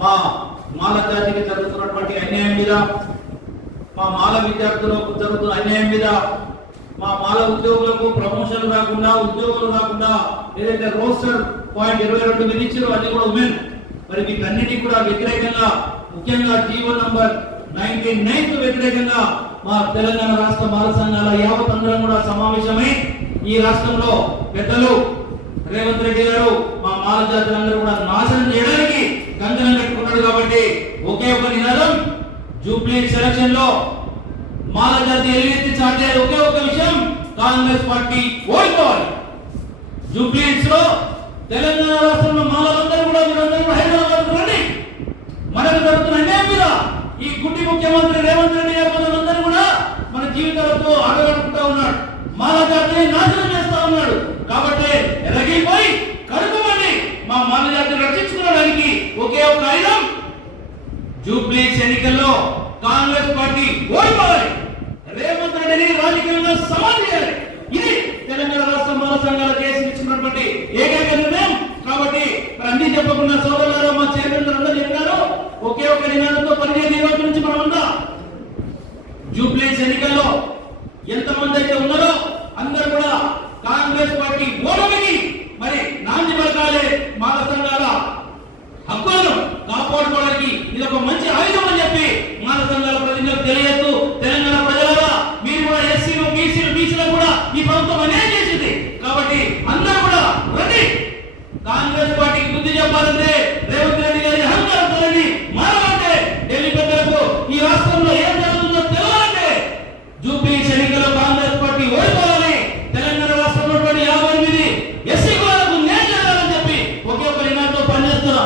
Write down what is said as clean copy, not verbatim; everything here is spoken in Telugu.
మా మాల జాతికి జరుగుతున్నటువంటి అన్యాయం మీద, మా మాల విద్యార్థులకు జరుగుతున్న అన్యాయం మీద, మా మాల ఉద్యోగులకు ప్రమోషన్లు రాకుండా, ఉద్యోగులు రాకుండా ఏదైతే రోస్టర్ పాయింట్ 22 విధించారో అది కూడా ఉమెన్, మరి వీటన్నిటికీ కూడా వ్యతిరేకంగా, ముఖ్యంగా జీవో నంబర్ 99 వ్యతిరేకంగా మా తెలంగాణ రాష్ట్ర మాల సంఘాల యావత్ అందరం కూడా సమావేశమై ఈ రాష్ట్రంలో పెద్దలు రేవంత్ రెడ్డి గారు మా మాల జాతులందరూ కూడా నాశనం చేయడానికి కంకణం కట్టుకున్నాడు. కాబట్టి ఒకే ఒక నినాదం, జూబ్లీ సెలక్షన్ లో మాల జాతి ఎలుగెత్తి చాటే ఒకే ఒక విషయం, కాంగ్రెస్ పార్టీ ఓడిపోవాలి. జూబ్లీస్ లో తెలంగాణ రాష్ట్రంలో మాలందరూ కూడా మీరందరూ కూడా హైదరాబాద్ రండి. మనకు జరుగుతున్న అన్యాయం మీద ఈ గుడ్డి ముఖ్యమంత్రి రేవంత్ రెడ్డి గారు మనందరూ కూడా మన జీవితాలతో ఆడగడుకుంటా ఉన్నాడు, మాల జాతిని నాశనం చేస్తా ఉన్నాడు. కాబట్టి ఎరగిపోయి కడుపుమండి మా మాల జాతిని రక్షించుకోవడానికి ఒకే ఒక ఆయుధం, జూబ్లీస్ ఎన్నికల్లో కాంగ్రెస్ పార్టీ ఓడిపోవాలి, రేవంత్ రెడ్డిని రాజకీయంగా సమాధి చేయాలి. ఇది తెలంగాణ రాష్ట్ర మాల సంఘాల కేసు ఇచ్చినటువంటి ఏకైక నిర్ణయం. కాబట్టి అన్ని చెప్పకుండా సోదరులారా, మా చైర్మన్ అందరూ చెప్పారు, ఒకే ఒక నినాదంతో పనిచేసి ఈ రోజు నుంచి మనమంతా జూబ్లీస్ ఎన్నికల్లో ఎంతమంది అయితే ఉన్నారో అందరూ కూడా కాంగ్రెస్ పార్టీ ఓటమికి మరి నాంది పలకాలే. మాల సంఘాల హక్కులను కాపాడుకోవడానికి ఇది ఒక మంచి ఆయుధం అని చెప్పి మాల సంఘాల ప్రతినిధులకు తెలియజేస్తూ, తెలంగాణ ప్రజలారా మీరు కూడా ఎస్సీలు, బీసీలకు కూడా ఈ ప్రభుత్వం అన్యాయం చేసింది. కాబట్టి అందరూ కూడా రండి, కాంగ్రెస్ పార్టీకి బుద్ధి చెప్పాలంటే రేవంత్ రెడ్డి గారి అహంకారం తొలగి మారాలంటే, ఢిల్లీ పెద్దలకు ఈ రాష్ట్రంలో ఏం జరుగుతుందో తెలియాలంటే జూబ్లీస్ ఎన్నికల్లో కాంగ్రెస్ పార్టీ ఓడిపోవాలి. తెలంగాణ రాష్ట్రంలో 58 ఎస్సీ కులాలకు న్యాయం చేయాలని చెప్పి ఒకే ఒక నినాదంతో పనిచేస్తున్నా